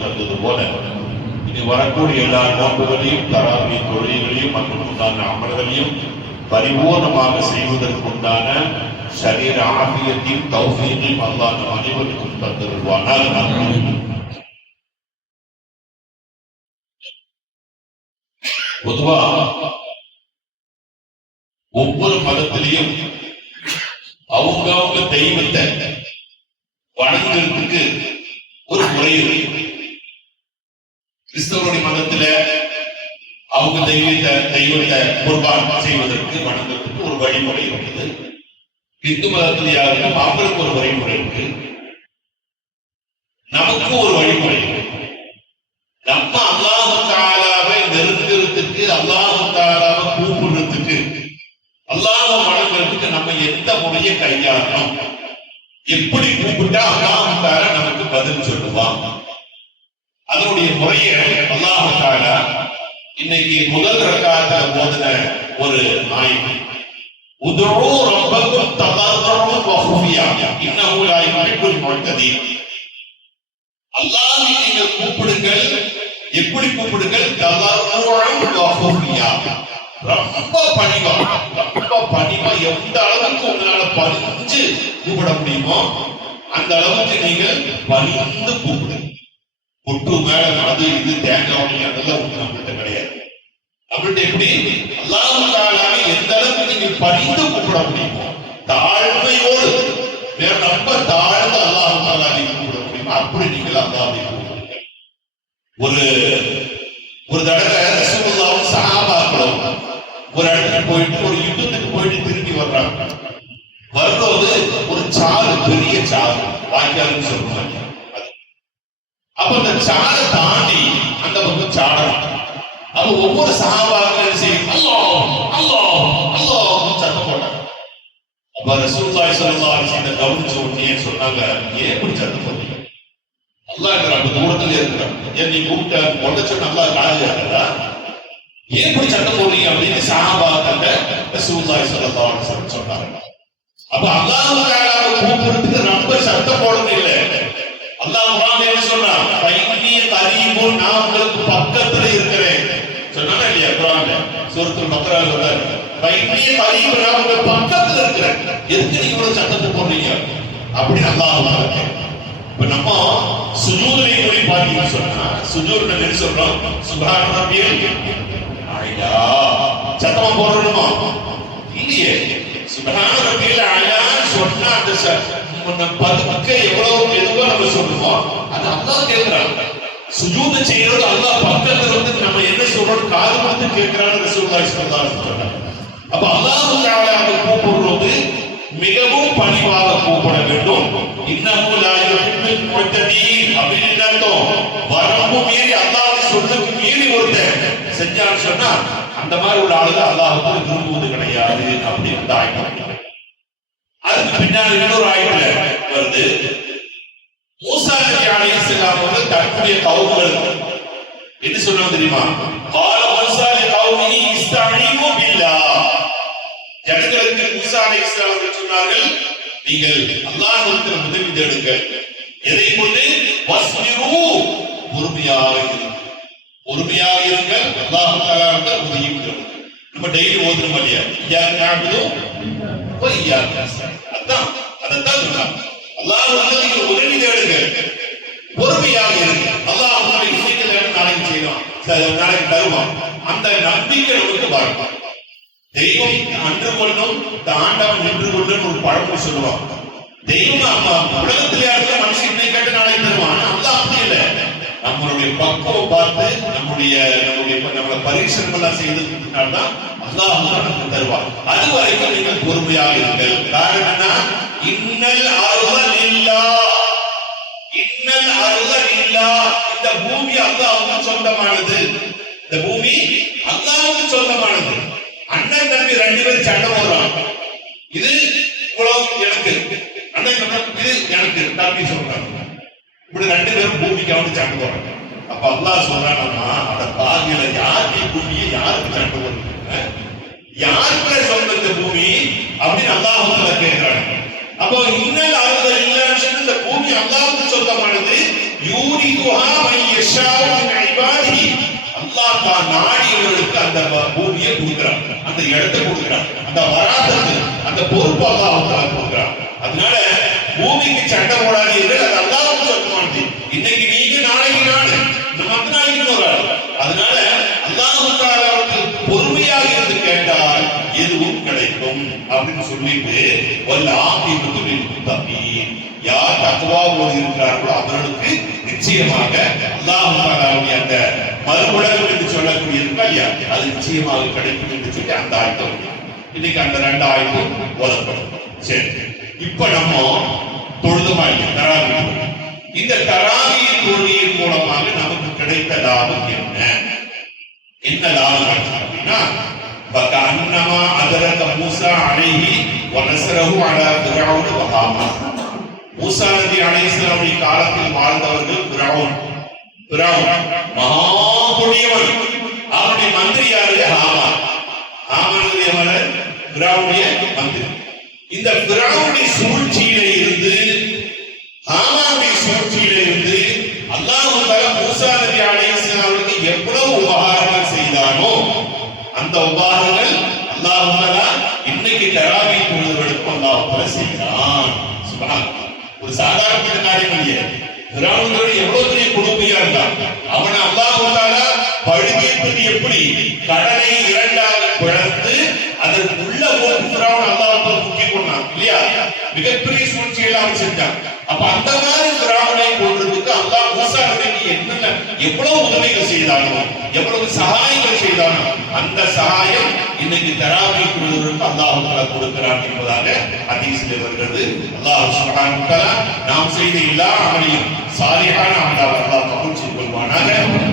தந்தது போல இனி வரக்கூடிய எல்லா நோன்புகளையும் தராவிய தொழில்களையும் மக்களுக்குண்டான அமல்களையும் பரிபூர்ணமாக செய்வதற்குண்டான ஷரீர ஆபியத்தையும் தௌஃபீகையும் அல்லாஹ் நம் அனைவருக்கும் தந்தருள்வானாக. பொதுவா ஒவ்வொரு மதத்திலையும் அவங்க தெய்வத்தை வணங்குறதுக்கு ஒரு முறை இருக்கு. கிறிஸ்தவருடைய மதத்துல அவங்க தெய்வத்தை குர்பான் செய்வதற்கு வணங்குறதுக்கு ஒரு வழிமுறை இருக்குது. இந்து மதத்தில் யாருக்கும் அவங்களுக்கு ஒரு வழிமுறை இருக்கு, நமக்கு ஒரு வழிமுறை இருக்கு. நம்ம அல்லாஹ் தஆலாவை நெருங்குறதுக்கு, அல்லாஹ் தஆலாவை கூப்பிடுறதுக்கு, அல்லாஹ் வணங்குறதுக்கு நம்ம எந்த முறையை கையாளணும், எப்படி கூப்பிட்டா அல்லாஹ் தஆலா நமக்கு பதில் சொல்லுவான், அதனுடைய முறையை அல்லாஹ் தஆலா இன்னைக்கு முதல் ரக்காத்துல ஓதுன ஒரு ஆயத்து, உதுஉ ரப்பக்கும் ததர்ருஅன் வ குஃபியா இன்னஹு லா யுஹிப்புல் முஅ்ததீன். அல்லாஹ்வை நீங்கள் கூப்பிடுங்கள், எப்படி கூப்பிடுங்கள், ததர்ருஅன் வ குஃபியா, ரொம்ப பணிவா, எந்த அளவுக்கு உங்களால பணிஞ்சு கூப்பிட முடியுமோ அந்த அளவுக்கு நீங்கள் பணிந்து கூப்பிடுங்க. பொட்டு மேல அது இது தேங்காய் அதெல்லாம் நம்மகிட்ட கிடையாது. நம்மகிட்ட எப்படி அல்லாஹ் தஆலாவை எந்த அளவுக்கு நீங்கள் பணிந்து கூப்பிட முடியுமோ, தாழ்மையோடு ரொம்ப தாழ்ந்த அல்லாஹ் தஆலாவை கூப்பிட முடியுமோ அப்படி நீங்கள் அல்லாஹ்வை கூப்பிடுங்க. ஒரு தடவை ரசூலுல்லாஹ் சஹாபாக்களும் ஒரு இடத்துக்கு போயிட்டு ஒரு யுத்தத்துக்கு போயிட்டு திரும்பி வர்றாங்க. வரும்போது ஒரு சாறு, பெரிய சாறு, வாய்க்கால்னு சொல்றாங்க. அப்ப அந்த சாரை தாண்டி அந்த பக்கம் சாடலாம். அப்ப ஒவ்வொரு சஹாபாக்களும் செய்யும் அல்லாஹ் அல்லாஹ் அல்லாஹ் சத்தம் போட்டாங்க. அப்ப ரசூலுல்லாஹி ஸல்லல்லாஹு அலைஹி வஸல்லம் கவனிச்ச உடனே சொன்னாங்க, ஏன் இப்படி சத்தம் போட்டீங்க? அல்லாஹ் இருக்கிற தூரத்துல இருக்கிறான், ஏன் நீ கூப்பிட்ட உடனே சொன்ன அல்லாஹ் காலையாகிறதா, ஏன் இப்படி சத்தம் போடுறீங்க அப்படின்னு சஹாபாக்கள் ரசூலுல்லாஹி ஸல்லல்லாஹு அலைஹி வஸல்லம் சொன்னாங்க. அப்ப அல்லாஹ் தஆலாவை கூப்பிடுறதுக்கு ரொம்ப சத்தம் போடணும் இல்லை. அல்லாஹ் குர்ஆன்ல என்ன சொன்னான், ஃபைன்னி கரீபுன், நான் உங்களுக்கு பக்கத்துல இருக்கிறேன் சொன்னானே இல்லையா? குர்ஆன்ல சூரத்துல் பக்ரால சொல்றாரு, ஃபைன்னி கரீபுன், நான் உங்களுக்கு பக்கத்துல இருக்கிறேன், எதுக்கு நீங்க இவ்வளவு சத்தத்தை போடுறீங்க அப்படி அல்லாஹ் சொல்றாரு. இப்ப நம்ம சுஜூதுல போய் பாத்தீங்கன்னு சொன்னா, சுஜூதுல என்ன சொல்றோம், சுப்ஹான ரப்பியல் அலா, சத்தமா போடணுமா இல்லையே? சுப்ஹான ரப்பியல் அலா சொன்னா அந்த பதுக்க எவ்வளவு மெதுவா நம்ம சொல்லுவோம் அது அல்லாஹ் கேட்கிறான். சுஜூத் செய்யறது அல்லாஹ் பக்கத்துல வந்து நம்ம என்ன சொல்றோம் காது வந்து கேட்கிறான்னு ரசூலுல்லாஹி ஸல்லல்லாஹு அலைஹி வஸல்லம். அப்ப அல்லாஹ் தஆலாவை கூப்பிடுறது மிகவும் பணிவாக கூப்பிட வேண்டும். இன்னஹு லா யுஹிப்புல் முஅ்ததீன் அப்படின்னு அர்த்தம். வரம்பு மீறி அல்லாஹ் சொல்லுக்கு மீறி ஒருத்தன் செஞ்சான்னு சொன்னா அந்த மாதிரி உள்ள ஆளுங்க அல்லாஹ் விரும்புவது கிடையாது அப்படின்னு அந்த ஆயத்து. அதுக்கு பின்னாடி இன்னொரு ஆயத்துல வருது, மூசா நபி அலைஹிஸ்ஸலாம் அவர்கள் தன்னுடைய கவுமுகளுக்கு என்ன சொன்னாங்க தெரியுமா? قال موسى لقومه استعينوا بالله. ஜனங்களுக்கு மூசா அலைஹிஸ்ஸலாம் அவர்கள் சொன்னார்கள், நீங்கள் அல்லாஹ்விடத்தில் உதவி தேடுங்கள். எதை கொண்டு? வஸ்பிரு, பொறுமையாக இருங்கள், பொறுமையாக இருங்கள், அல்லாஹ் தஆலாவிடம் உதவி தேடுங்கள். நம்ம டெய்லி ஓதுறோம் இல்லையா, இய்யாக நஅபுது வ இய்யாக நஸ்தஈன், அதான் சொன்னாங்க. அல்லாஹ்விடத்தில் நீங்கள் உதவி தேடுங்கள், பொறுமையாக இருங்கள், அல்லாஹ் உங்களுக்கு இன்னைக்கு நாளைக்கு செய்வான், நாளைக்கு தருவான், அந்த நம்பிக்கை நமக்கு வரும். தெய்வம் அன்று கொள்ளும் ஆண்டவன் நின்று கொள்ளும் ஒரு பழமொழி சொல்லுவாங்க. தெய்வம் உலகத்திலே இருக்க மனுஷன் இன்னைக்கு கேட்டு நாளைக்கு தருவான், அல்லாஹ் அப்படி இல்லை. நம்மளுடைய பக்குவம் பார்த்து நம்மளை பரீட்சணம் எல்லாம் செய்ததுனால்தான் அல்லாஹ் நமக்கு தருவார். அது வரைக்கும் நீங்கள் பொறுமையாக இருங்கள். காரணம் என்ன? இன்னல் அர்த லில்லாஹ், இன்னல் அர்த லில்லாஹ், இந்த பூமி அல்லாஹ்வுக்கு சொந்தமானது, இந்த பூமி அல்லாஹ்வுக்கு சொந்தமானது. அண்ணன் தம்பி ரெண்டு பேரும் சண்டை போடுறாங்க, இது இவ்வளவு எனக்கு, அண்ணன் இது எனக்கு தம்பி சொல்றாங்க, இப்படி ரெண்டு பேரும் பூமிக்கு வந்து சண்டை போடுறாங்க. அப்ப அல்லாஹ் சொல்றாங்கம்மா, அந்த பாதியில யாருக்கு பூமியை யாருக்கு சண்டை போடுறீங்க, யாருக்கு சொந்த இந்த பூமி அப்படின்னு அல்லாஹ் கேட்கிறாங்க. அப்போ இன்னல் அறுதல் இல்லைன்னு இந்த பூமி அல்லாஹ்வுக்கு சொந்தமானது. யூரிதுஹா மன் யஷாஉ மின் இபாதிஹி. அல்லாஹ் தான் நாடியவர்களுக்கு அந்த பூமியை கொடுக்கிறான், அந்த இடத்தை கொடுக்கிறான், அந்த வராதத்து, அந்த பொறுப்பு அல்லாஹ் கொடுக்கிறான். அதனால பூமிக்கு சண்டை போடாதீர்கள், அது அல்லாஹ்வுக்கு சொந்தமானது. இன்னைக்கு நீங்க, நாளைக்கு நாடு, மத்த நாளைக்கு ஒரு ஆள். அதனால அல்லாஹ்வுக்கு பொறுமையாக இருந்து கேட்டால் எதுவும் கிடைக்கும் அப்படின்னு சொல்லிட்டு யார் தக்வாவோடு இருக்கிறார்களோ அவர்களுக்கு நிச்சயமாக அல்லாஹ்வுடைய அந்த மறுபுலகம் என்று சொல்லக்கூடியது ஐயா அது நிச்சயமாக கிடைக்கும் என்று சொல்லி அந்த ஆயத்தம். இன்னைக்கு அந்த 2 ஆயத்தும் ஓதப்படும். சரி, இப்ப நம்ம தொழுதுமாய் தராவி, இந்த தராவி தொழுகையின் மூலமாக நமக்கு கிடைத்த லாபம் என்ன லாபம் அப்படின்னா, فكأنما أدرك موسى عليه ونصره على فرعون وهامان. மூசா நபி அலைஹிஸ்ஸலாமுடைய காலத்தில் வாழ்ந்தவர்கள் ஃபிரௌன் மகா கொடியவன். அவனுடைய மந்திரி யாரு? ஹாமான். ஹாமானுடைய மகன் ஃபிரௌனுடைய மந்திரி. இந்த ஃபிரௌனுடைய சூழ்ச்சியில இருந்து, ஹாமானுடைய சூழ்ச்சியில இருந்து அல்லாஹ் தஆலா மூசா நபி அலைஹிஸ்ஸலாமுக்கு எவ்வளவு உபகாரங்கள் செய்தானோ அந்த உபகாரங்கள் அல்லாஹ் தஆலா இன்னைக்கு தராவி தொழுதவர்களுக்கு அல்லாஹ் தஆலா செய்தான். சுப்ஹானல்லாஹ். ஒரு சாதாரண காரியம் இல்லையே. ஃபிரௌன் எவ்வளவு பெரிய கொடுமையா இருந்தான். அவனை அல்லாஹ் தஆலா பழிதீர்ப்பது எப்படி? கடலை 2ஆக பிளந்து அதற்குள்ள போட்டு ஃபிரௌன் அல்லாஹ் தஆலா முக்கி கொண்டான் இல்லையா? மிகப்பெரிய சூழ்ச்சியெல்லாம் அவன் செஞ்சான். அப்ப அந்த மாதிரி ஃபிரௌனை கொன்றதுக்கு அல்லாஹ் மூசா நபிக்கு என்னென்ன எவ்வளவு உதவிகள் செய்தானோ, எவ்வளவு சகாயங்கள் செய்தானோ, அந்த சகாயம் இன்னைக்கு தராவி தொழுவதற்கு அல்லாஹ் தஆலா கொடுக்கிறான் என்பதாக ஹதீஸில் வருகிறது. அல்லாஹ் சுப்ஹானஹு வ தஆலா நாம் செய்த எல்லா அமலையும் சாலிஹான அமலாக அல்லாஹ் கபூல் செய்து கொள்வானாக.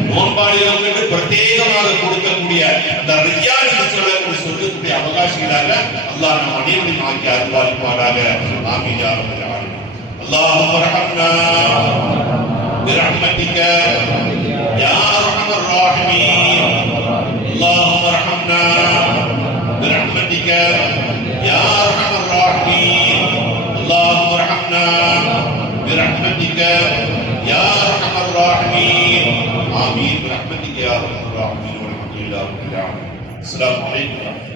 நோன்பாளிகளுக்கு பிரத்யேகமாக கொடுக்கக்கூடிய அந்த ரியான் என்று சொல்லக்கூடிய சொர்க்கத்துடைய அவகாசிகளாக அல்லாஹ் நம் அனைவரையும் ஆக்கி அருள்வாளிப்பாராக. ஆமீன் யா ரப்பல் ஆலமீன். اللهم ارحمنا برحمتك يا ارحم الراحمين. اللهم ارحمنا برحمتك يا ارحم الراحمين. اللهم ارحمنا برحمتك يا ارحم الراحمين. آمين برحمتك يا ارحم الراحمين والحمد لله رب العالمين. السلام عليكم.